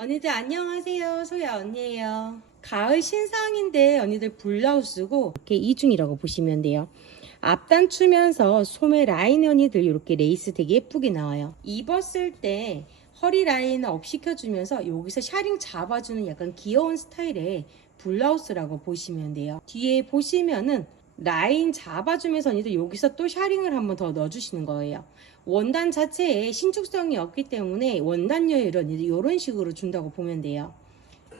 언니들 안녕하세요. 소야 언니예요. 가을 신상인데 언니들 블라우스고 이렇게 이중이라고 보시면 돼요. 앞단 추면서 소매 라인 언니들 이렇게 레이스 되게 예쁘게 나와요. 입었을 때 허리 라인 업 시켜주면서 여기서 샤링 잡아주는 약간 귀여운 스타일의 블라우스라고 보시면 돼요. 뒤에 보시면은 라인 잡아주면서 언니들 여기서 또 샤링을 한번 더 넣어주시는 거예요. 원단 자체에 신축성이 없기 때문에 원단 언니들 이런 식으로 준다고 보면 돼요.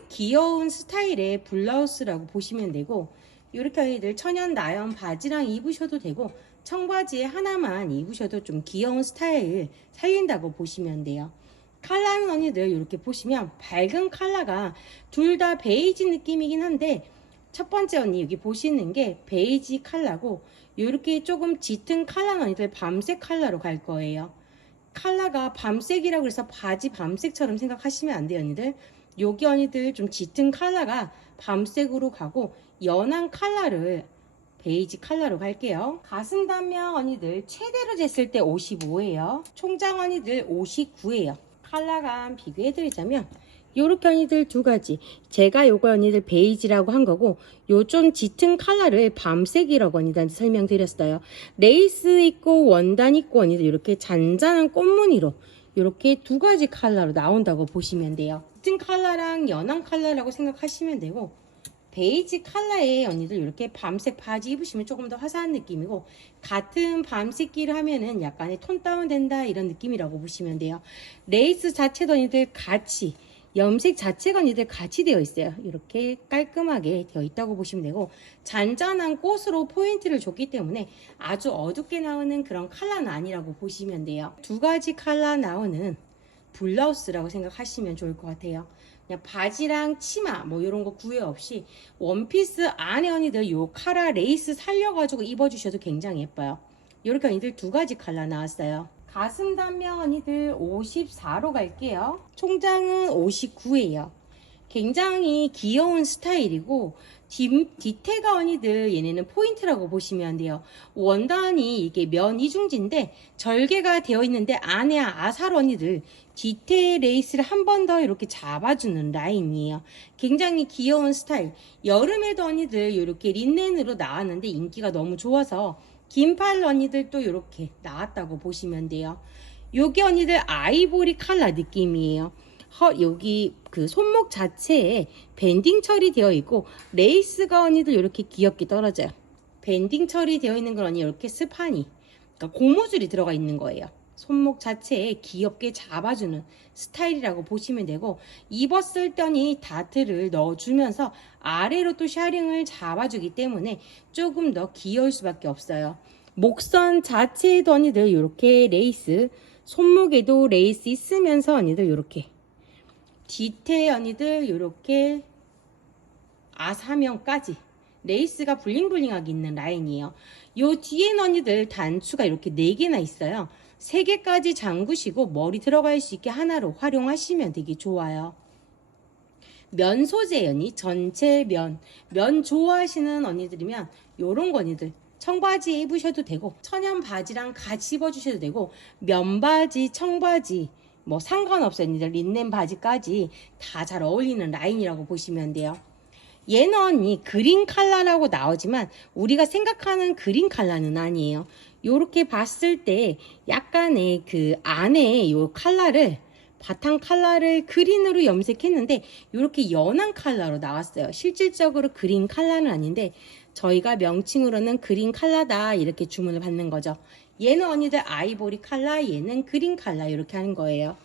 귀여운 스타일의 블라우스라고 보시면 되고 이렇게 아이들 천연 나연 바지랑 입으셔도 되고 청바지에 하나만 입으셔도 좀 귀여운 스타일 살린다고 보시면 돼요. 컬러는 언니들 이렇게 보시면 밝은 컬러가 둘 다 베이지 느낌이긴 한데 첫 번째 언니 여기 보시는 게 베이지 컬러고 이렇게 조금 짙은 컬러는 언니들 밤색 컬러로 갈 거예요. 컬러가 밤색이라고 해서 바지 밤색처럼 생각하시면 안 돼요 언니들. 여기 언니들 좀 짙은 컬러가 밤색으로 가고 연한 컬러를 베이지 컬러로 갈게요. 가슴 단면 언니들 최대로 쟀을 때 55예요. 총장 언니들 59예요. 컬러감 비교해드리자면 요렇게 언니들 두 가지. 제가 요거 언니들 베이지라고 한 거고 요 좀 짙은 컬러를 밤색이라고 언니들한테 설명드렸어요. 레이스 있고 원단 있고 언니들 이렇게 잔잔한 꽃무늬로 이렇게 두 가지 컬러로 나온다고 보시면 돼요. 짙은 컬러랑 연한 컬러라고 생각하시면 되고 베이지 컬러에 언니들 이렇게 밤색 바지 입으시면 조금 더 화사한 느낌이고 같은 밤색기를 하면은 약간의 톤 다운 된다 이런 느낌이라고 보시면 돼요. 레이스 자체도 언니들 같이 염색 자체가 언니들 같이 되어 있어요 이렇게 깔끔하게 되어 있다고 보시면 되고 잔잔한 꽃으로 포인트를 줬기 때문에 아주 어둡게 나오는 그런 컬러는 아니라고 보시면 돼요 두 가지 컬러 나오는 블라우스라고 생각하시면 좋을 것 같아요 그냥 바지랑 치마 뭐 이런 거 구애 없이 원피스 안에 언니들 요 카라 레이스 살려가지고 입어주셔도 굉장히 예뻐요. 이렇게 언니들 두 가지 컬러 나왔어요. 가슴 단면 언니들 54로 갈게요. 총장은 59예요. 굉장히 귀여운 스타일이고 뒷, 디테가 언니들 얘네는 포인트라고 보시면 돼요. 원단이 이게 면 이중지인데 절개가 되어 있는데 안에 아살 언니들 디테 레이스를 한 번 더 이렇게 잡아주는 라인이에요. 굉장히 귀여운 스타일. 여름에도 언니들 이렇게 린넨으로 나왔는데 인기가 너무 좋아서 긴팔 언니들도 이렇게 나왔다고 보시면 돼요. 요게 언니들 아이보리 컬러 느낌이에요. 허, 여기 그 손목 자체에 밴딩 처리 되어 있고 레이스가 언니들 이렇게 귀엽게 떨어져요. 밴딩 처리 되어 있는 건 언니 이렇게 스파니 그러니까 고무줄이 들어가 있는 거예요. 손목 자체에 귀엽게 잡아주는 스타일이라고 보시면 되고 입었을 때니 다트를 넣어주면서 아래로 또 샤링을 잡아주기 때문에 조금 더 귀여울 수밖에 없어요. 목선 자체에도 언니들 이렇게 레이스 손목에도 레이스 있으면서 언니들 이렇게 디테일 언니들 이렇게 아사면까지 레이스가 블링블링하게 있는 라인이에요. 요 뒤에는 언니들 단추가 이렇게 4개나 있어요. 3개까지 잠그시고 머리 들어갈 수 있게 하나로 활용하시면 되게 좋아요. 면 소재 언니 전체 면. 면 좋아하시는 언니들이면 요런 거 언니들 청바지 입으셔도 되고 천연 바지랑 같이 입어주셔도 되고 면바지, 청바지 뭐 상관없어요. 언니들 린넨 바지까지 다 잘 어울리는 라인이라고 보시면 돼요. 얘는 언니 그린 컬러라고 나오지만 우리가 생각하는 그린 컬러는 아니에요. 요렇게 봤을 때 약간의 그 안에 요 컬러를 바탕 컬러를 그린으로 염색했는데 이렇게 연한 컬러로 나왔어요. 실질적으로 그린 컬러는 아닌데 저희가 명칭으로는 그린 컬러다 이렇게 주문을 받는 거죠. 얘는 언니들 아이보리 컬러, 얘는 그린 컬러 이렇게 하는 거예요.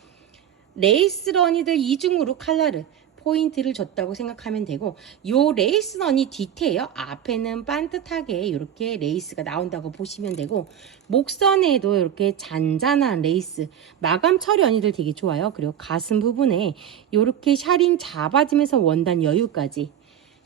레이스로 언니들 이중으로 컬러를 포인트를 줬다고 생각하면 되고 요 레이스 언니 뒤태요. 앞에는 반듯하게 이렇게 레이스가 나온다고 보시면 되고 목선에도 이렇게 잔잔한 레이스 마감 처리 언니들 되게 좋아요. 그리고 가슴 부분에 이렇게 샤링 잡아주면서 원단 여유까지.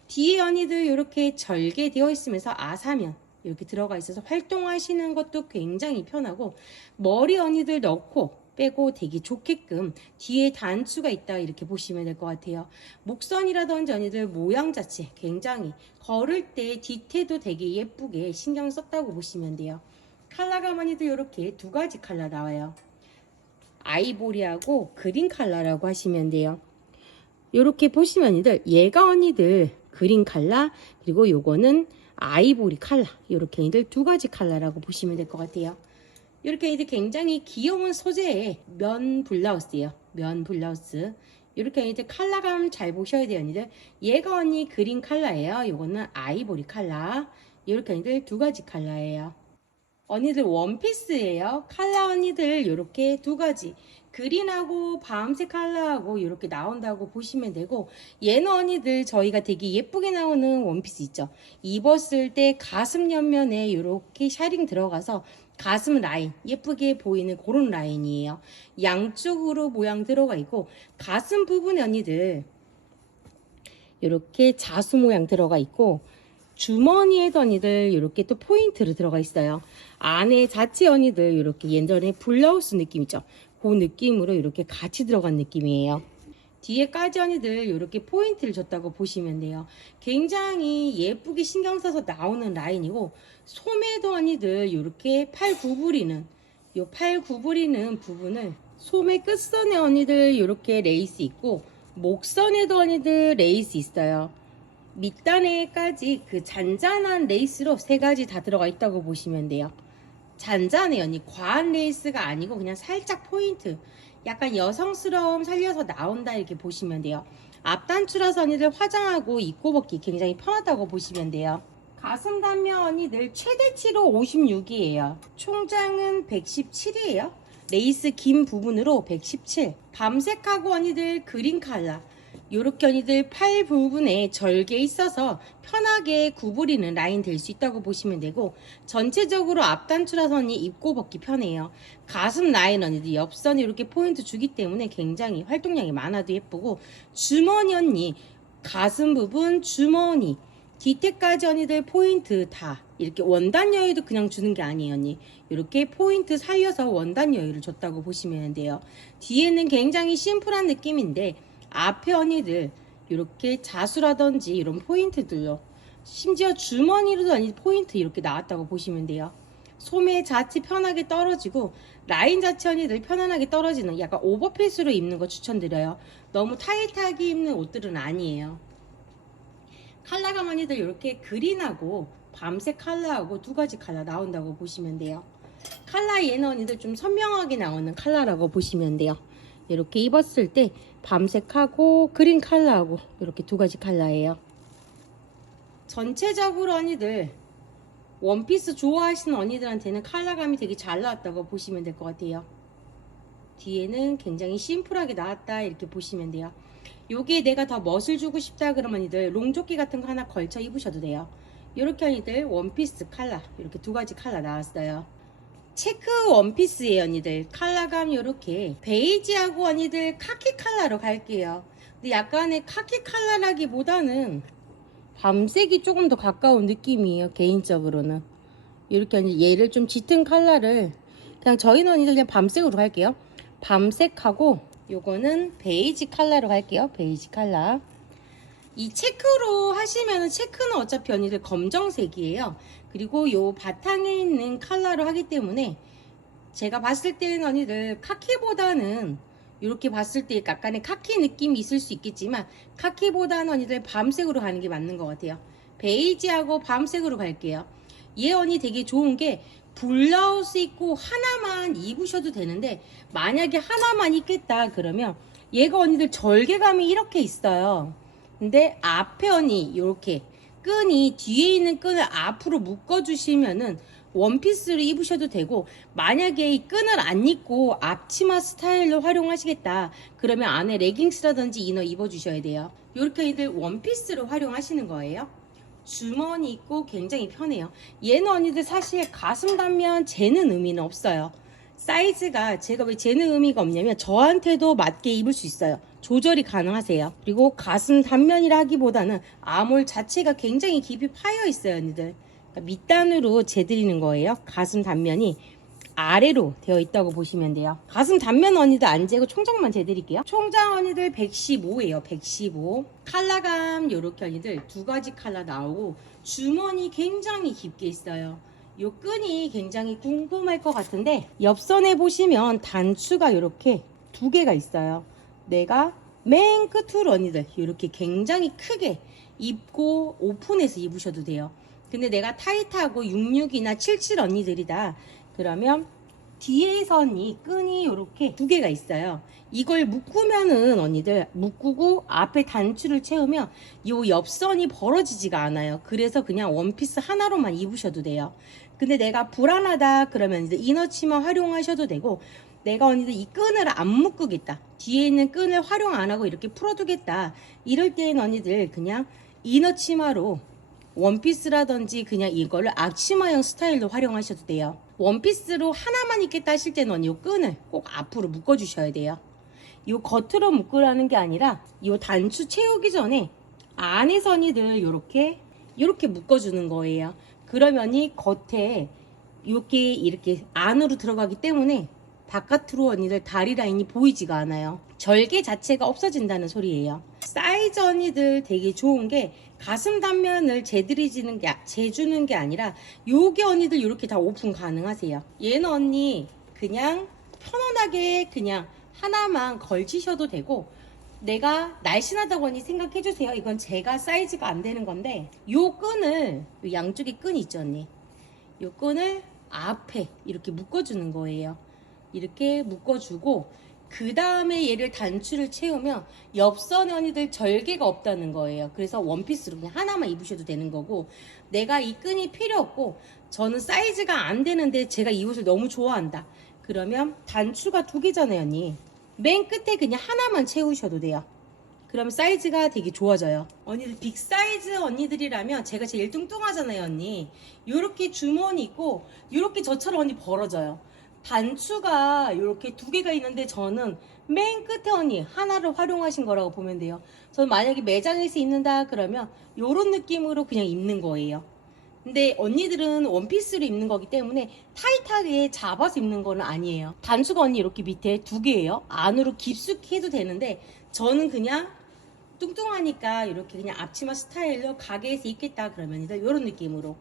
뒤에 언니들 이렇게 절개되어 있으면서 아사면 이렇게 들어가 있어서 활동하시는 것도 굉장히 편하고 머리 언니들 넣고 빼고 되게 좋게끔 뒤에 단추가 있다 이렇게 보시면 될 것 같아요. 목선이라든지 언니들 모양 자체 굉장히 걸을 때 뒤태도 되게 예쁘게 신경 썼다고 보시면 돼요. 컬러감 언니들 이렇게 두 가지 컬러 나와요. 아이보리하고 그린 컬러라고 하시면 돼요. 이렇게 보시면 언니들 얘가 언니들 그린 칼라 그리고 요거는 아이보리 칼라 이렇게 언니들 두 가지 칼라라고 보시면 될 것 같아요. 이렇게 언니들 굉장히 귀여운 소재의 면 블라우스예요. 면 블라우스. 이렇게 언니들 칼라감 잘 보셔야 돼요 언니들. 얘가 언니 그린 칼라예요. 요거는 아이보리 칼라. 이렇게 언니들 두 가지 칼라예요. 언니들 원피스예요. 칼라 언니들 이렇게 두 가지. 그린하고 밤색 컬러하고 이렇게 나온다고 보시면 되고 얘는 언니들 저희가 되게 예쁘게 나오는 원피스 있죠 입었을 때 가슴 옆면에 이렇게 샤링 들어가서 가슴 라인 예쁘게 보이는 그런 라인이에요 양쪽으로 모양 들어가 있고 가슴 부분에 언니들 이렇게 자수 모양 들어가 있고 주머니에도 언니들 이렇게 또 포인트로 들어가 있어요. 안에 자체 언니들 이렇게 예전에 블라우스 느낌 있죠. 그 느낌으로 이렇게 같이 들어간 느낌이에요. 뒤에 까지 언니들 이렇게 포인트를 줬다고 보시면 돼요. 굉장히 예쁘게 신경 써서 나오는 라인이고 소매도 언니들 이렇게 팔 구부리는 요 팔 구부리는 부분을 소매 끝선에 언니들 이렇게 레이스 있고 목선에도 언니들 레이스 있어요. 밑단에까지 그 잔잔한 레이스로 세 가지 다 들어가 있다고 보시면 돼요. 잔잔해요. 언니 과한 레이스가 아니고 그냥 살짝 포인트. 약간 여성스러움 살려서 나온다 이렇게 보시면 돼요. 앞단추라서 언니들 화장하고 입고 벗기 굉장히 편하다고 보시면 돼요. 가슴 단면 언니들 최대치로 56이에요. 총장은 117이에요. 레이스 긴 부분으로 117. 밤색 하고 언니들 그린 칼라. 요렇게 언니들 팔 부분에 절개 있어서 편하게 구부리는 라인 될 수 있다고 보시면 되고 전체적으로 앞단 추라선이 입고 벗기 편해요. 가슴 라인 언니들 옆선에 이렇게 포인트 주기 때문에 굉장히 활동량이 많아도 예쁘고 주머니 언니 가슴 부분 주머니 뒤태까지 언니들 포인트 다 이렇게 원단 여유도 그냥 주는 게 아니에요 언니 이렇게 포인트 살려서 원단 여유를 줬다고 보시면 돼요 뒤에는 굉장히 심플한 느낌인데 앞에 언니들 이렇게 자수라든지 이런 포인트들요 심지어 주머니로도 언니 포인트 이렇게 나왔다고 보시면 돼요 소매 자체 편하게 떨어지고 라인 자체 언니들 편안하게 떨어지는 약간 오버핏으로 입는 거 추천드려요 너무 타이트하게 입는 옷들은 아니에요 칼라감 언니들 이렇게 그린하고 밤색 칼라하고 두 가지 칼라 나온다고 보시면 돼요. 칼라 얘는 언니들 좀 선명하게 나오는 칼라라고 보시면 돼요. 이렇게 입었을 때 밤색하고 그린 칼라하고 이렇게 두 가지 칼라예요. 전체적으로 언니들 원피스 좋아하시는 언니들한테는 칼라감이 되게 잘 나왔다고 보시면 될 것 같아요. 뒤에는 굉장히 심플하게 나왔다 이렇게 보시면 돼요. 요게 내가 더 멋을 주고 싶다 그러면 이들 롱조끼 같은 거 하나 걸쳐 입으셔도 돼요. 이렇게 언니들 원피스 칼라 이렇게 두 가지 칼라 나왔어요. 체크 원피스예요 언니들 칼라감 이렇게 베이지하고 언니들 카키 칼라로 갈게요. 근데 약간의 카키 칼라라기보다는 밤색이 조금 더 가까운 느낌이에요 개인적으로는 이렇게 얘를 좀 짙은 칼라를 그냥 저희는 언니들 그냥 밤색으로 갈게요. 밤색하고 요거는 베이지 칼라로 갈게요. 베이지 칼라. 이 체크로 하시면은 체크는 어차피 언니들 검정색이에요. 그리고 요 바탕에 있는 칼라로 하기 때문에 제가 봤을 때는 언니들 카키보다는 이렇게 봤을 때 약간의 카키 느낌이 있을 수 있겠지만 카키보다는 언니들 밤색으로 가는 게 맞는 것 같아요. 베이지하고 밤색으로 갈게요. 얘 언니 되게 좋은 게 블라우스 입고 하나만 입으셔도 되는데 만약에 하나만 입겠다 그러면 얘가 언니들 절개감이 이렇게 있어요. 근데 앞에 언니 이렇게 끈이 뒤에 있는 끈을 앞으로 묶어 주시면은 원피스를 입으셔도 되고 만약에 이 끈을 안 입고 앞치마 스타일로 활용하시겠다 그러면 안에 레깅스라든지 이너 입어 주셔야 돼요. 이렇게 이들 원피스로 활용하시는 거예요. 주머니 있고 굉장히 편해요. 얘는 언니들 사실 가슴 단면 재는 의미는 없어요. 사이즈가 제가 왜 재는 의미가 없냐면 저한테도 맞게 입을 수 있어요. 조절이 가능하세요. 그리고 가슴 단면이라 하기보다는 아몰 자체가 굉장히 깊이 파여 있어요, 언니들. 그러니까 밑단으로 재드리는 거예요. 가슴 단면이 아래로 되어 있다고 보시면 돼요. 가슴 단면 언니들 안 재고 총장만 재드릴게요. 총장 언니들 115예요. 115. 칼라감 요렇게 언니들 두 가지 칼라 나오고 주머니 굉장히 깊게 있어요. 요 끈이 굉장히 궁금할 것 같은데 옆선에 보시면 단추가 이렇게 두 개가 있어요. 내가 맨 끝으로 언니들 이렇게 굉장히 크게 입고 오픈해서 입으셔도 돼요. 근데 내가 타이트하고 66이나 77 언니들이다. 그러면 뒤에 선이 끈이 이렇게 두 개가 있어요. 이걸 묶으면은 언니들 묶고 앞에 단추를 채우면 요 옆선이 벌어지지가 않아요. 그래서 그냥 원피스 하나로만 입으셔도 돼요. 근데 내가 불안하다 그러면 이제 이너 치마 활용하셔도 되고 내가 언니들 이 끈을 안 묶겠다. 뒤에 있는 끈을 활용 안 하고 이렇게 풀어두겠다. 이럴 때는 언니들 그냥 이너 치마로 원피스라든지 그냥 이거를 앞치마형 스타일로 활용하셔도 돼요. 원피스로 하나만 입겠다 하실 때는 언니 요 끈을 꼭 앞으로 묶어주셔야 돼요. 요 겉으로 묶으라는 게 아니라 요 단추 채우기 전에 안에 선이들 요렇게 요렇게 묶어주는 거예요. 그러면 이 겉에 이렇게 이렇게 안으로 들어가기 때문에 바깥으로 언니들 다리 라인이 보이지가 않아요. 절개 자체가 없어진다는 소리예요. 사이즈 언니들 되게 좋은 게 가슴 단면을 재들이지는 게 재주는 게 아니라 요게 언니들 이렇게 다 오픈 가능하세요. 얘는 언니 그냥 편안하게 그냥 하나만 걸치셔도 되고 내가 날씬하다고 언니 생각해 주세요. 이건 제가 사이즈가 안 되는 건데 요 끈을 요 양쪽에 끈이 있죠 언니. 요 끈을 앞에 이렇게 묶어주는 거예요. 이렇게 묶어주고 그 다음에 얘를 단추를 채우면 옆선 언니들 절개가 없다는 거예요. 그래서 원피스로 그냥 하나만 입으셔도 되는 거고 내가 이 끈이 필요 없고 저는 사이즈가 안 되는데 제가 이 옷을 너무 좋아한다. 그러면 단추가 두 개잖아요, 언니. 맨 끝에 그냥 하나만 채우셔도 돼요. 그러면 사이즈가 되게 좋아져요. 언니들 빅 사이즈 언니들이라면 제가 제일 뚱뚱하잖아요, 언니. 요렇게 주머니 있고 요렇게 저처럼 언니 벌어져요. 단추가 이렇게 두 개가 있는데 저는 맨 끝에 언니 하나를 활용하신 거라고 보면 돼요. 저는 만약에 매장에서 입는다 그러면 이런 느낌으로 그냥 입는 거예요. 근데 언니들은 원피스로 입는 거기 때문에 타이트하게 잡아서 입는 거는 아니에요. 단추가 언니 이렇게 밑에 두 개예요. 안으로 깊숙이 해도 되는데 저는 그냥 뚱뚱하니까 이렇게 그냥 앞치마 스타일로 가게에서 입겠다 그러면 이런 느낌으로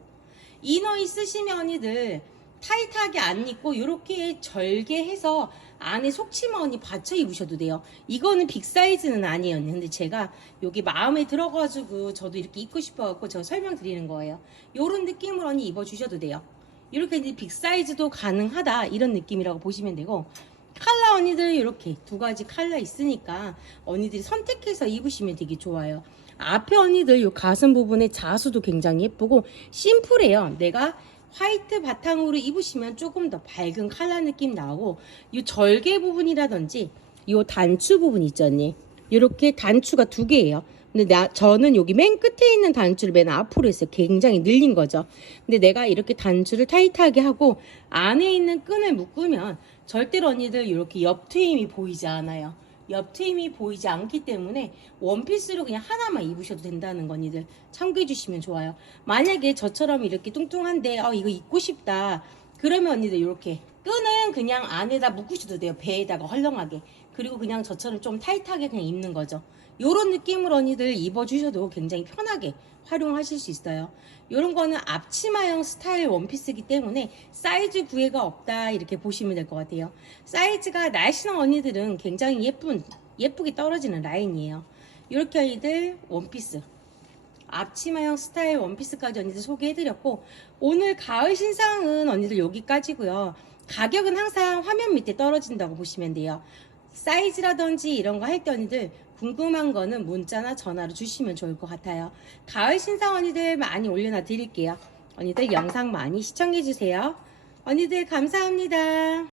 이너 있으시면 언니들 타이트하게 안 입고 이렇게 절개해서 안에 속치마 언니 받쳐 입으셔도 돼요. 이거는 빅 사이즈는 아니에요. 근데 제가 여기 마음에 들어가지고 저도 이렇게 입고 싶어갖고 제가 설명드리는 거예요. 이런 느낌으로 언니 입어주셔도 돼요. 이렇게 이제 빅 사이즈도 가능하다 이런 느낌이라고 보시면 되고 칼라 언니들 이렇게 두 가지 칼라 있으니까 언니들이 선택해서 입으시면 되게 좋아요. 앞에 언니들 요 가슴 부분에 자수도 굉장히 예쁘고 심플해요. 내가 화이트 바탕으로 입으시면 조금 더 밝은 칼라 느낌 나오고 이 절개 부분이라든지 이 단추 부분 있죠 언니? 이렇게 단추가 두 개예요. 근데 나 저는 여기 맨 끝에 있는 단추를 맨 앞으로 했어요 굉장히 늘린 거죠. 근데 내가 이렇게 단추를 타이트하게 하고 안에 있는 끈을 묶으면 절대로 언니들 이렇게 옆 트임이 보이지 않아요 옆 트임이 보이지 않기 때문에 원피스로 그냥 하나만 입으셔도 된다는 거 언니들 참고해 주시면 좋아요. 만약에 저처럼 이렇게 뚱뚱한데 어, 이거 입고 싶다. 그러면 언니들 이렇게 끈은 그냥 안에다 묶으셔도 돼요. 배에다가 헐렁하게. 그리고 그냥 저처럼 좀 타이트하게 그냥 입는 거죠. 요런 느낌으로 언니들 입어주셔도 굉장히 편하게 활용하실 수 있어요. 요런 거는 앞치마형 스타일 원피스이기 때문에 사이즈 구애가 없다 이렇게 보시면 될 것 같아요. 사이즈가 날씬한 언니들은 굉장히 예쁜 예쁘게 떨어지는 라인이에요. 이렇게 언니들 원피스 앞치마형 스타일 원피스까지 언니들 소개해드렸고 오늘 가을 신상은 언니들 여기까지고요. 가격은 항상 화면 밑에 떨어진다고 보시면 돼요. 사이즈라든지 이런 거 할 때 언니들 궁금한 거는 문자나 전화로 주시면 좋을 것 같아요. 가을 신상 언니들 많이 올려놔 드릴게요. 언니들 영상 많이 시청해 주세요. 언니들 감사합니다.